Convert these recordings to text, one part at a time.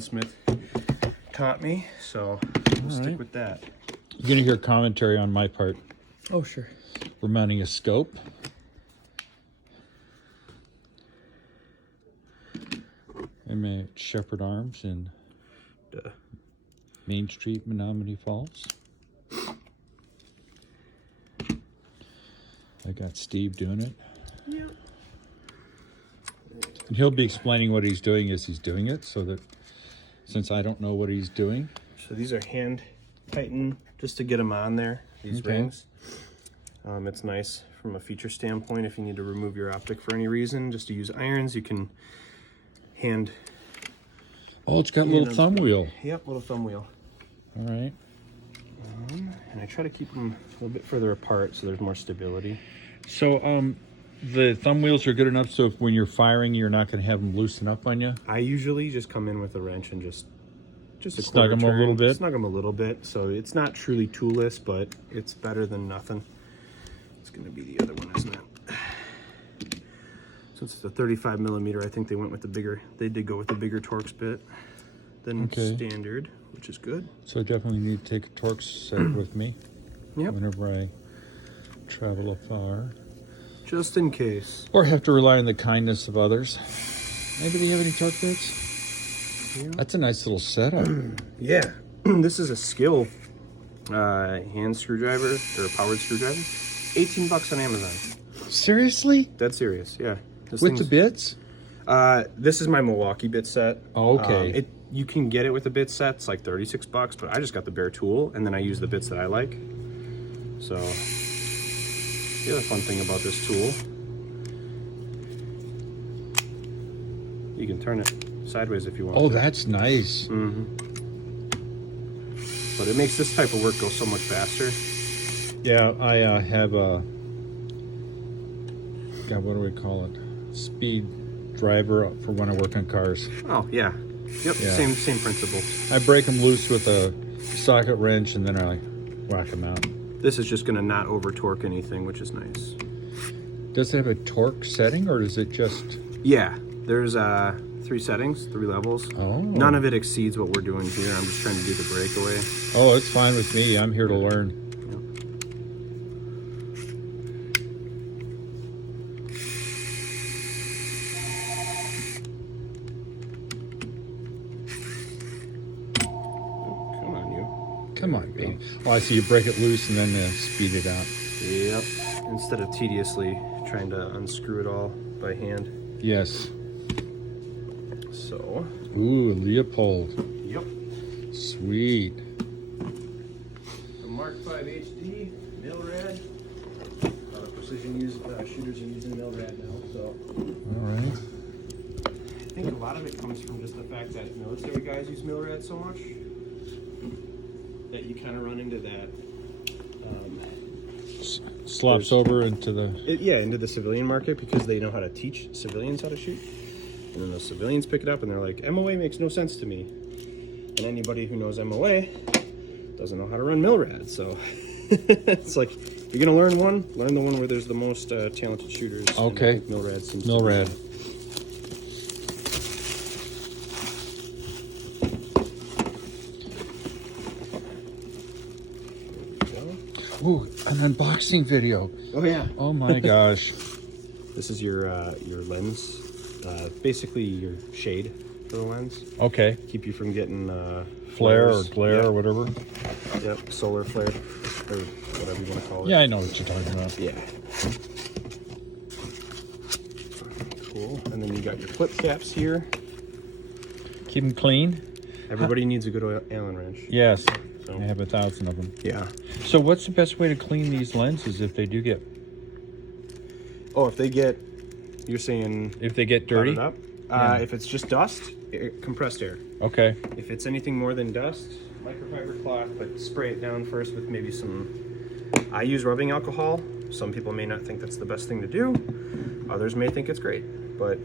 Smith taught me, so we'll stick with that. You're going to hear commentary on my part. Oh, sure. We're mounting a scope. I'm at Shepard Arms in Main Street, Menomonee Falls. I got Steve doing it. Yeah. And he'll be explaining what he's doing as he's doing it, so that since I don't know what he's doing. So these are hand tightened just to get them on there, these rings. It's nice from a feature standpoint if you need to remove your optic for any reason, just to use irons. You can hand. Oh, it's got a little thumb wheel. Yep, little thumb wheel. All right. And I try to keep them a little bit further apart so there's more stability. So the thumb wheels are good enough so if when you're firing you're not going to have them loosen up on you? I usually just come in with a wrench and just a snug them turn, a little bit. Snug them a little bit, so it's not truly toolless, but it's better than nothing. It's going to be the other one, isn't it? Since it's a 35 millimeter, I think they went with the bigger. They did go with the bigger Torx bit than standard, which is good. So I definitely need to take a Torx set with me. Yep. Whenever I travel afar. Just in case. Or have to rely on the kindness of others. Anybody have any Torx bits? Yeah. That's a nice little setup. Yeah. This is a Skill hand screwdriver, or a powered screwdriver. 18 bucks on Amazon. Seriously? Dead serious, yeah. With the bits? This is my Milwaukee bit set. Oh, okay. You can get it with the bit set. It's like 36 bucks, but I just got the bare tool, and then I use the bits that I like. So, the other fun thing about this tool, you can turn it sideways if you want. Oh, that's nice. But it makes this type of work go so much faster. Yeah, I have a, God, what do we call it? Speed driver for when I work on cars. Oh, yeah. Yep, Yeah. Same principle. I break them loose with a socket wrench and then I whack them out. This is just going to not over torque anything, which is nice. Does it have a torque setting or is it just... Yeah, there's 3 settings, 3 levels. Oh. None of it exceeds what we're doing here. I'm just trying to do the breakaway. Oh, it's fine with me. I'm here to learn. Come on, baby. Oh, I see you break it loose and then speed it out. Yep. Instead of tediously trying to unscrew it all by hand. Yes. So. Ooh, Leopold. Yep. Sweet. The Mark V HD, Milrad. A lot of precision shooters are using Milrad now, so. All right. I think a lot of it comes from just the fact that military guys use Milrad so much that you kind of run into that. Slops over into the... into the civilian market because they know how to teach civilians how to shoot. And then the civilians pick it up and they're like, MOA makes no sense to me. And anybody who knows MOA doesn't know how to run Milrad. So it's like, you're going to learn the one where there's the most talented shooters. Okay. Milrad seems Milrad. Ooh, an unboxing video. Oh yeah. Oh my gosh. This is your lens, basically your shade for the lens. Okay. Keep you from getting Flare flares. or glare or whatever. Yep, solar flare or whatever you want to call it. Yeah, I know what you're talking about. Yeah. Cool. And then you got your clip caps here. Keep them clean. Everybody needs a good Allen wrench. Yes. So. I have 1,000 of them. Yeah. So what's the best way to clean these lenses if they do get... Oh, if they get... You're saying... If they get dirty? Up? If it's just dust, compressed air. Okay. If it's anything more than dust, microfiber cloth, but spray it down first with maybe some... I use rubbing alcohol. Some people may not think that's the best thing to do. Others may think it's great, but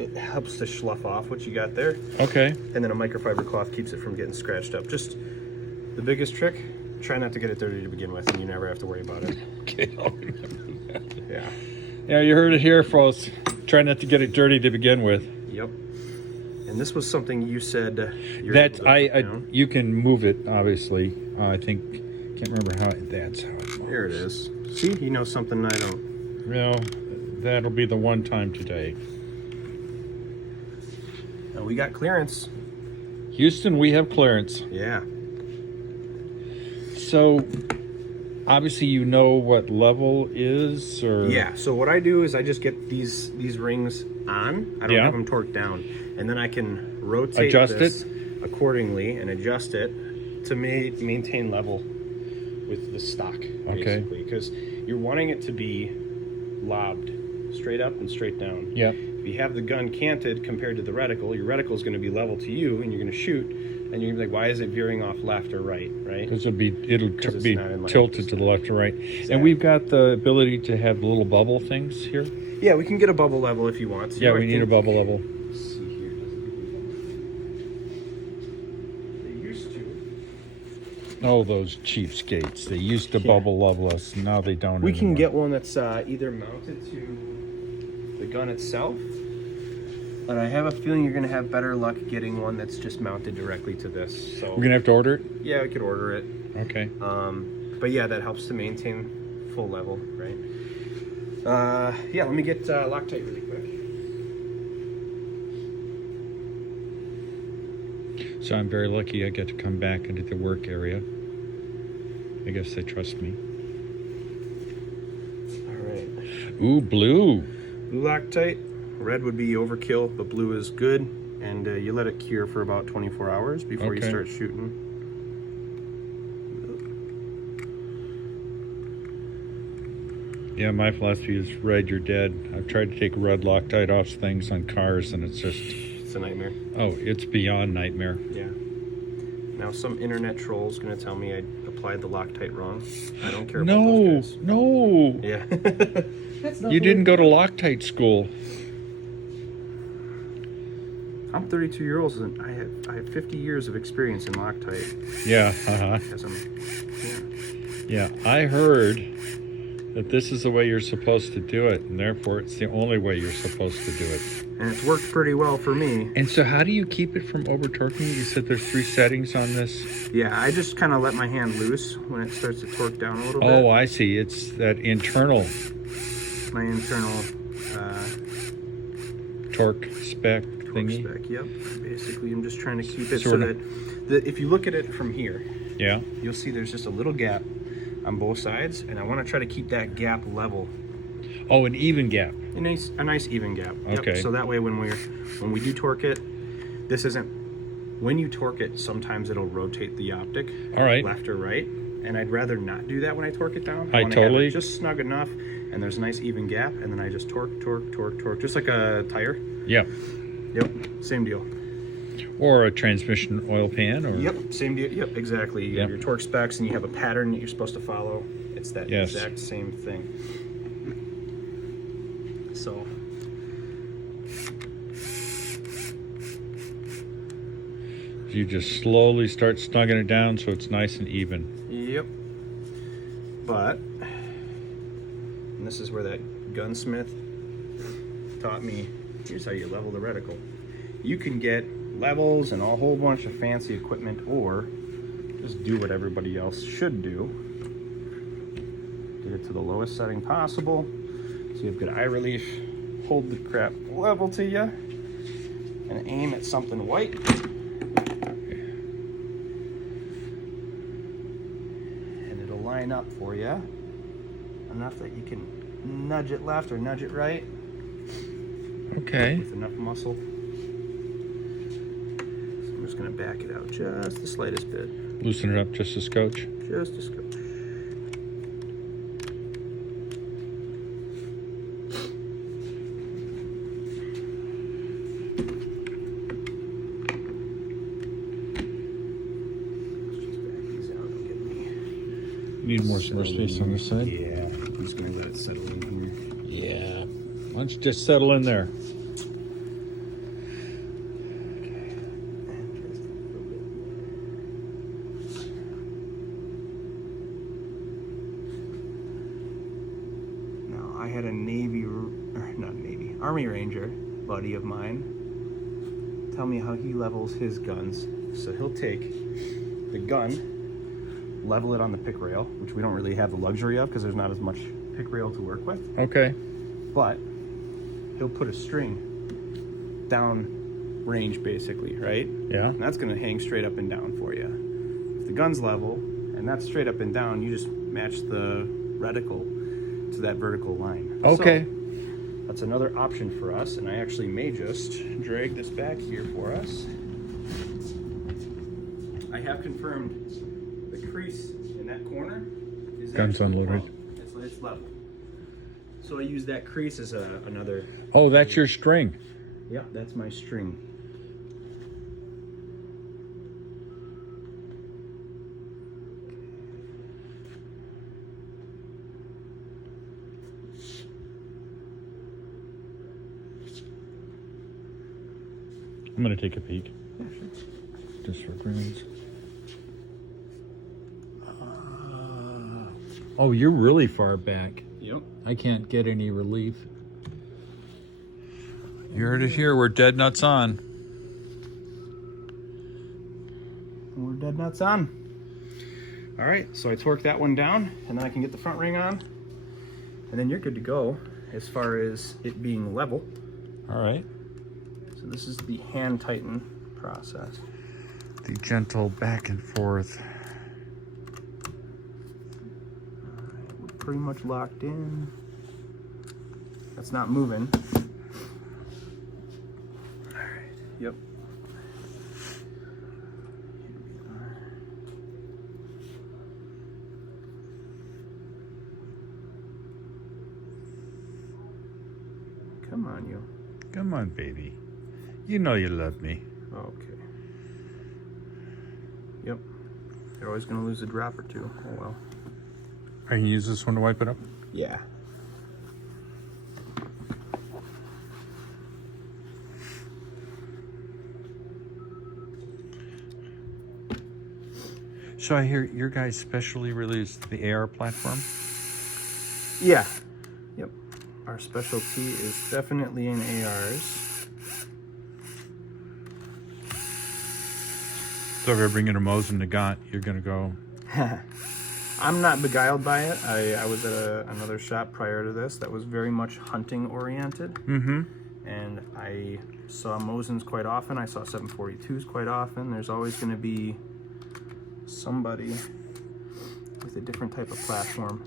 it helps to slough off what you got there. Okay. And then a microfiber cloth keeps it from getting scratched up. Just the biggest trick, try not to get it dirty to begin with, and you never have to worry about it. Okay, I'll remember that. Yeah. Yeah, you heard it here, folks. Try not to get it dirty to begin with. Yep. And this was something you said you're That able to put down. you can move it, obviously. I think, can't remember that's how it moves. There it is. See, he knows something I don't. Well, that'll be the one time today. We got clearance. Houston, we have clearance. Yeah. So, obviously, you know what level is, or Yeah. So what I do is I just get these rings on. I don't have them torqued down, and then I can rotate Adjust this accordingly and adjust it to maintain level with the stock, basically, because you're wanting it to be lobbed straight up and straight down. Yeah. If you have the gun canted compared to the reticle, your reticle is going to be level to you, and you're going to shoot, and you're going to be like, why is it veering off left or right, right? Because it'll be not in line. tilted to the left or right. Exactly. And we've got the ability to have little bubble things here. Yeah, we can get a bubble level if you want. So Yeah, we need a bubble level. Let's see here. They used to. Oh, those cheapskates. They used to bubble level us. Now they don't We can anymore. get one that's either mounted to the gun itself, but I have a feeling you're going to have better luck getting one that's just mounted directly to this. So We're going to have to order it? yeah, we could order it. Okay. But yeah, that helps to maintain full level, right? Yeah, let me get Loctite really quick. So I'm very lucky I get to come back into the work area. I guess they trust me. All right. Ooh, blue. Blue Loctite. Red would be overkill, but blue is good. And you let it cure for about 24 hours before you Okay. start shooting. Yeah, my philosophy is red, you're dead. I've tried to take red Loctite off things on cars, and it's just, It's a nightmare. oh, it's beyond nightmare. Yeah. Now some internet troll's gonna tell me I applied the Loctite wrong. I don't care about No, those guys. no. Yeah. That's not You the didn't way- go to Loctite school. I'm 32 years old and I have 50 years of experience in Loctite. Yeah, uh-huh. Because I'm, Yeah, I heard that this is the way you're supposed to do it, and therefore it's the only way you're supposed to do it. and it's worked pretty well for me. And so how do you keep it from over-torquing? You said there's 3 settings on this. Yeah, I just kind of let my hand loose when it starts to torque down a little bit. Oh, I see. It's that internal My internal torque spec torque thingy. spec. Yep. Basically, I'm just trying to keep it So so we're that if you look at it from here, Yeah. you'll see there's just a little gap on both sides, and I want to try to keep that gap level. Oh, an even gap. A nice even gap. Yep. Okay. So that way, when we do torque it, this isn't. When you torque it, sometimes it'll rotate the optic, All right. left or right, and I'd rather not do that when I torque it down. I wanna have totally- it just snug enough, and there's a nice even gap, and then I just torque, just like a tire. Yeah. Yep. Same deal. Or a transmission oil pan, or Yep. Same deal. Yep. Exactly. You have your torque specs, and you have a pattern that you're supposed to follow. It's that Yes. exact same thing. So. you just slowly start snugging it down so it's nice and even. Yep. But, and this is where that gunsmith taught me, here's how you level the reticle. You can get levels and a whole bunch of fancy equipment, or just do what everybody else should do. Get it to the lowest setting possible, so you have good eye relief. Hold the crap level to you, and aim at something white. Line up for you enough that you can nudge it left or nudge it right Okay. with enough muscle. So I'm just going to back it out just the slightest bit, Loosen it up just a scotch. just a scotch. Need more space on this side. Yeah, I'm just going to let it settle in here. Yeah. Why don't you just settle in there? Now, I had a Army Ranger buddy of mine tell me how he levels his guns. So he'll take the gun, level it on the pick rail, which we don't really have the luxury of because there's not as much pick rail to work with. Okay. But he'll put a string down range basically, right? Yeah. And that's gonna hang straight up and down for you. If the gun's level and that's straight up and down, you just match the reticle to that vertical line. Okay. So, that's another option for us, and I actually may just drag this back here for us. I have confirmed the crease in that corner is Guns actually unloaded. plumb. It's level. So I use that crease as another. Oh, that's your string. Yeah, that's my string. I'm gonna take a peek. Just for grins. Oh, you're really far back. Yep. I can't get any relief. You heard it here. We're dead nuts on. We're dead nuts on. All right, so I torque that one down, and then I can get the front ring on, and then you're good to go as far as it being level. All right. So this is the hand tighten process. The gentle back and forth. Alright, we're pretty much locked in. That's not moving. Alright, yep. Here we are. Come on, you. Come on, baby. You know you love me. Okay. Yep. You're always gonna lose a drop or two. Oh well. I can use this one to wipe it up? Yeah. So I hear your guys specially released the AR platform? Yeah. Yep. Our specialty is definitely in ARs. So if I bring in a Mosin Nagant, you're gonna go. I'm not beguiled by it. I was at another shop prior to this that was very much hunting oriented. Mm-hmm. And I saw Mosins quite often. I saw 742s quite often. There's always going to be somebody with a different type of platform.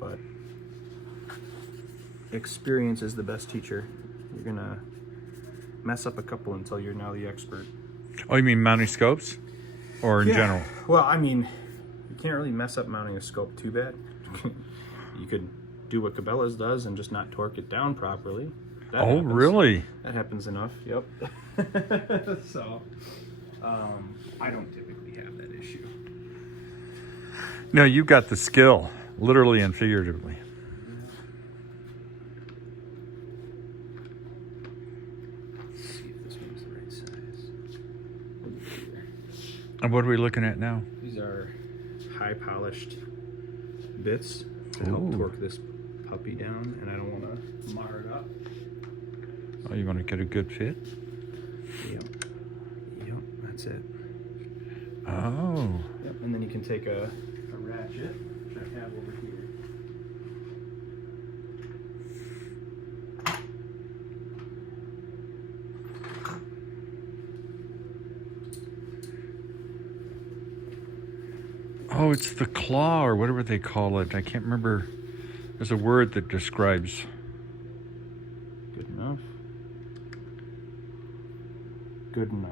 But experience is the best teacher. You're going to mess up a couple until you're now the expert. Oh, you mean mounting scopes? Or in general? Well, I mean, you can't really mess up mounting a scope too bad. You could do what Cabela's does and just not torque it down properly. That Oh, happens. really? That happens enough, yep. So, I don't typically have that issue. No, you got the skill, literally and figuratively. Let's see if this one's the right size. And what are we looking at now? These are high polished bits to help Ooh. torque this puppy down, and I don't want to mar it up. Oh, you want to get a good fit? Yep. Yep, that's it. Oh. Yep, and then you can take a ratchet, which I have over here. Oh, it's the claw or whatever they call it. I can't remember. There's a word that describes. Good enough. Good enough.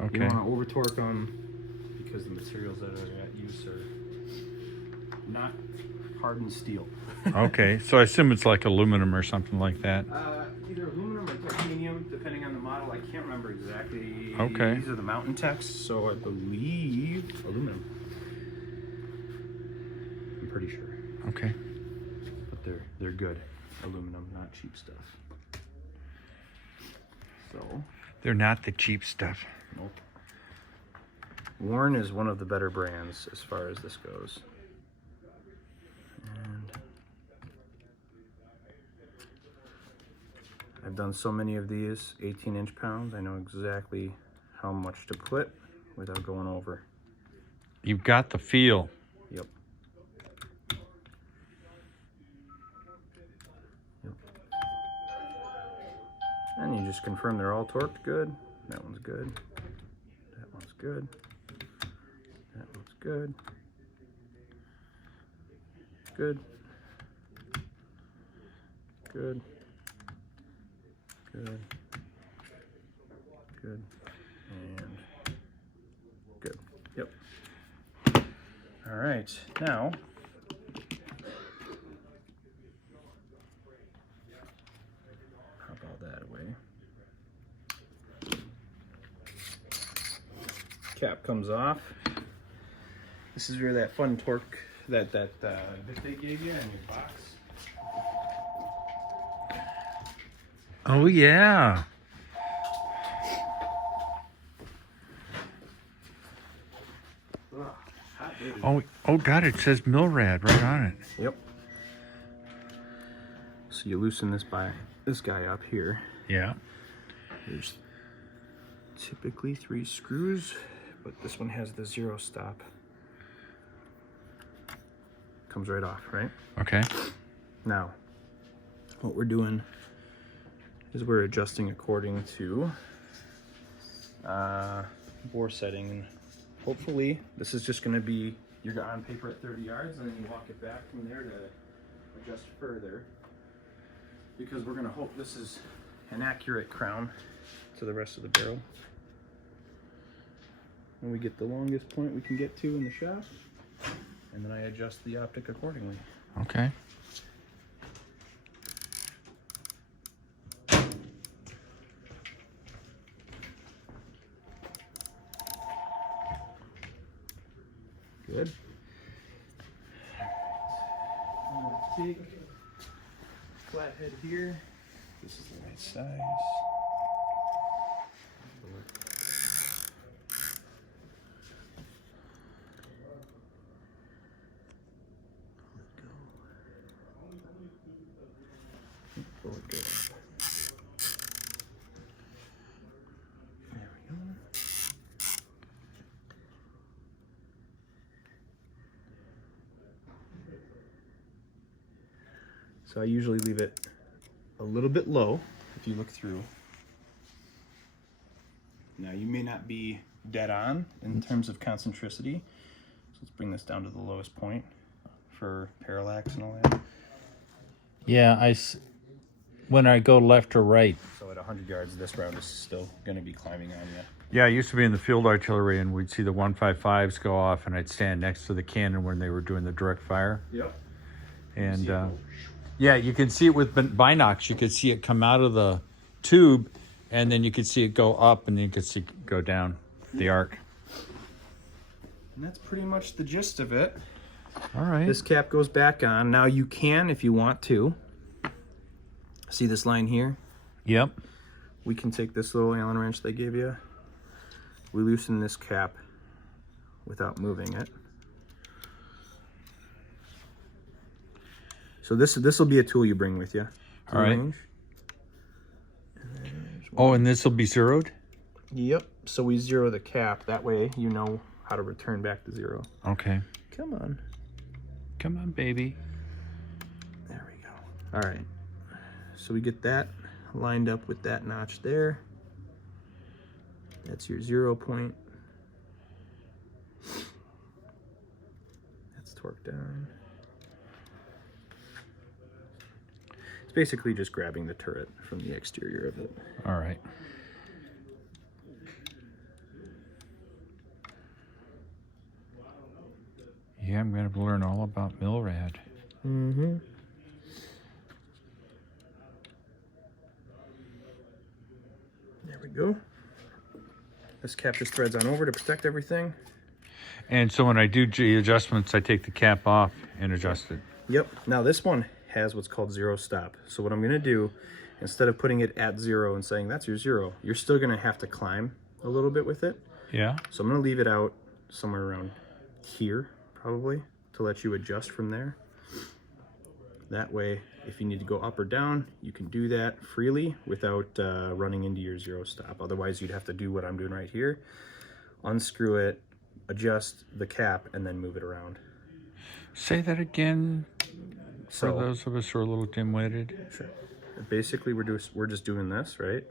Okay. You don't want to over torque them because the materials that are at use are not hardened steel. Okay, so I assume it's like aluminum or something like that. Either aluminum or titanium, depending on the model. I can't remember exactly. Okay. These are the mountain techs, so I believe aluminum. I'm pretty sure. Okay. But they're good aluminum, not cheap stuff. So, They're not the cheap stuff. nope. Warren is one of the better brands as far as this goes. And I've done so many of these 18-inch pounds. I know exactly how much to put without going over. You've got the feel. Yep. And you just confirm they're all torqued good. That one's good. That one's good. That one's good. Good. Good. Good. Good. And good. Yep. All right. Now, pop all that away. Cap comes off. This is where that fun torque, that bit they gave you in your box. Oh yeah. Ugh, hot, baby. Oh God! It says Milrad right on it. Yep. So you loosen this guy up here. Yeah. There's typically 3 screws, but this one has the 0 stop. Comes right off, right? Okay. Now, what we're doing is we're adjusting according to bore setting, and hopefully this is just going to be, you're on paper at 30 yards, and then you walk it back from there to adjust further, because we're going to hope this is an accurate crown to the rest of the barrel. And we get the longest point we can get to in the shaft, and then I adjust the optic accordingly. Okay. Good. I'm gonna take flathead here. This is the right size. Pull it good. There we go. So I usually leave it a little bit low if you look through. Now you may not be dead on in terms of concentricity. So let's bring this down to the lowest point for parallax and all that. Yeah, when I go left or right. So at 100 yards, this round is still going to be climbing on you. Yeah, I used to be in the field artillery, and we'd see the 155s go off, and I'd stand next to the cannon when they were doing the direct fire. Yep. And yeah, you can see it with binocs. You could see it come out of the tube, and then you could see it go up, and then you could see it go down the arc. And that's pretty much the gist of it. All right. This cap goes back on. Now you can, if you want to, see this line here? Yep. We can take this little Allen wrench they gave you. We loosen this cap without moving it. So this will be a tool you bring with you. All right. Range. And this will be zeroed? Yep. So we zero the cap. That way you know how to return back to 0. Okay. Come on. Come on, baby. There we go. All right. So we get that lined up with that notch there. That's your 0 point. That's torqued down. It's basically just grabbing the turret from the exterior of it. All right. Yeah, I'm going to learn all about Milrad. Mm-hmm. There we go. This cap just threads on over to protect everything. And so when I do G adjustments, I take the cap off and adjust it. Yep. Now this one has what's called 0 stop. So what I'm going to do, instead of putting it at 0 and saying that's your 0, you're still going to have to climb a little bit with it. Yeah. So I'm going to leave it out somewhere around here, probably, to let you adjust from there. That way If you need to go up or down, you can do that freely without running into your zero stop. Otherwise, you'd have to do what I'm doing right here. Unscrew it, adjust the cap, and then move it around. Say that again for So, those of us who are a little dim-witted. sure. Basically, we're just doing this, right?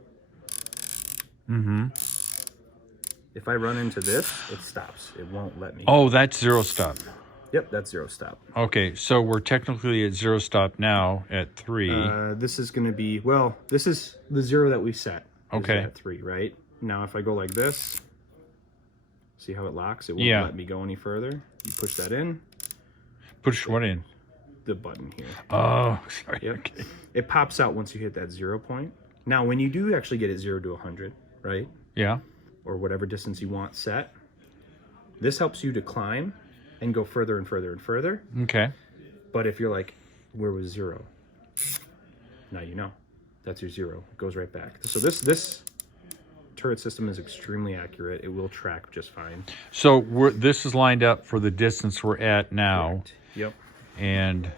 Mm-hmm. If I run into this, it stops. It won't let me. Oh, that's zero stop. Yep, that's zero stop. Okay, so we're technically at zero stop now at 3. This is going to be, well, this is the zero that we set. Okay. At 3, right? Now, if I go like this, see how it locks? It won't let me go any further. You push that in. Push what in? The button here. Oh, sorry. Yep. Okay. It pops out once you hit that 0 point. Now, when you do actually get it 0 to 100, right? Yeah. Or whatever distance you want set, this helps you to climb and go further and further and further. Okay. But if you're like, where was 0? Now you know. That's your 0. It goes right back. So this turret system is extremely accurate. It will track just fine. So this is lined up for the distance we're at now. Correct. Yep. And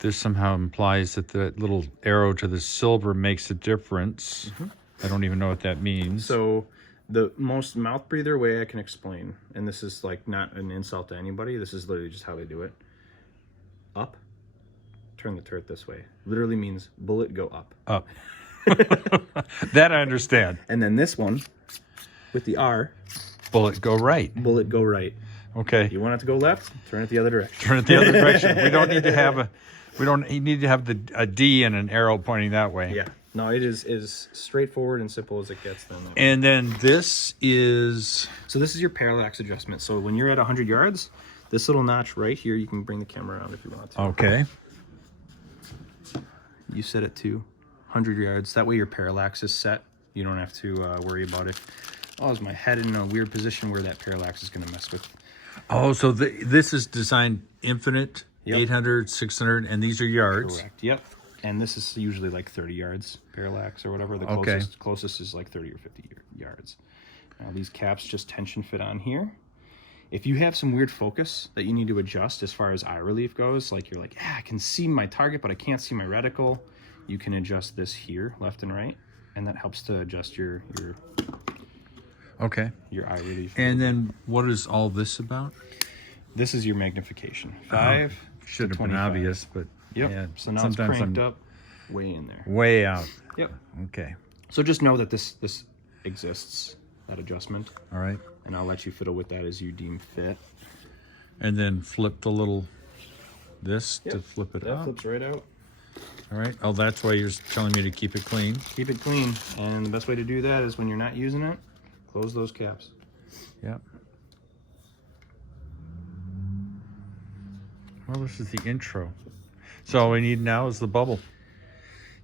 this somehow implies that the little arrow to the silver makes a difference. Mm-hmm. I don't even know what that means. So the most mouth breather way I can explain, and this is like not an insult to anybody, this is literally just how they do it. Up, turn the turret this way. Literally means bullet go up. Up. That I understand. And then this one, with the R, Bullet go right. bullet go right. Okay. You want it to go left, turn it the other direction. Turn it the other direction. We don't need to have a D and an arrow pointing that way. Yeah. No, it is as straightforward and simple as it gets then. And then this is... So this is your parallax adjustment. So when you're at 100 yards, this little notch right here, you can bring the camera around if you want to. Okay. You set it to 100 yards. That way your parallax is set. You don't have to worry about it. Oh, is my head in a weird position where that parallax is going to mess with? Oh, so this is designed infinite, Yep. 800, 600, and these are yards. Correct. Yep. And this is usually like 30 yards parallax or whatever. The closest is like 30 or 50 yards. Now these caps just tension fit on here. If you have some weird focus that you need to adjust as far as eye relief goes, like you're like, yeah, I can see my target, but I can't see my reticle, you can adjust this here, left and right, and that helps to adjust your Okay. eye relief. And then what is all this about? This is your magnification. 5 Should to have been 25. obvious, but Yep. yeah, So now sometimes it's cranked I'm up way in there. way out. Yep. Okay. So just know that this exists, that adjustment, All right. and I'll let you fiddle with that as you deem fit. And then flip the little to flip it That up. flips right out. All right. Oh, that's why you're telling me to keep it clean. Keep it clean, and the best way to do that is when you're not using it, close those caps. Yep. Well, this is the intro. So all we need now is the bubble.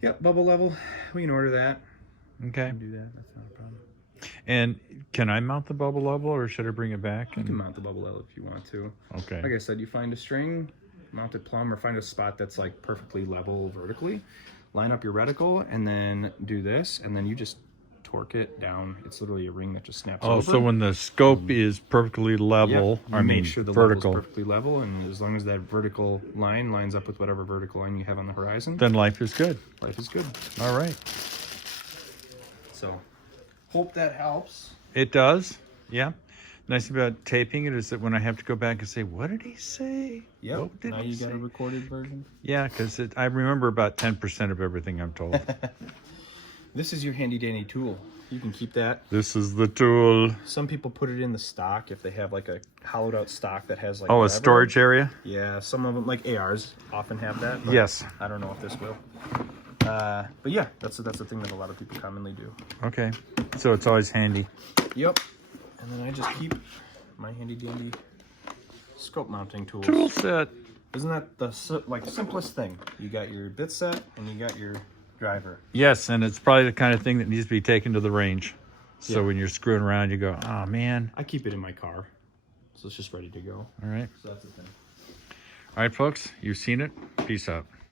Yep, bubble level. We can order that. Okay. Do that. That's not a problem. And can I mount the bubble level, or should I bring it back? You can mount the bubble level if you want to. Okay. Like I said, you find a string, mount it plumb, or find a spot that's like perfectly level vertically. Line up your reticle, and then do this, and then you just torque it down. It's literally a ring that just snaps over. So when the scope is perfectly level, you make sure the vertical, level is perfectly level, and as long as that vertical line lines up with whatever vertical line you have on the horizon, then life is good. life is good. All right. So, hope that helps. It does. Yeah. Nice about taping it is that when I have to go back and say, what did he say? Yep. What did Now he you say? got a recorded version. Yeah, because I remember about 10% of everything I'm told. This is your handy dandy tool. You can keep that. This is the tool. Some people put it in the stock if they have like a hollowed out stock that has like Oh, a whatever. storage area? Yeah, some of them like ARs often have that. But Yes. I don't know if this will. But yeah, that's the thing that a lot of people commonly do. Okay. So it's always handy. Yep. And then I just keep my handy dandy scope mounting tools. Tool set. Isn't that the simplest thing? You got your bit set and you got your driver. Yes, and it's probably the kind of thing that needs to be taken to the range. So Yeah. when you're screwing around, you go, oh, man. I keep it in my car, so it's just ready to go. All right. So that's the thing. All right, folks. You've seen it. Peace out.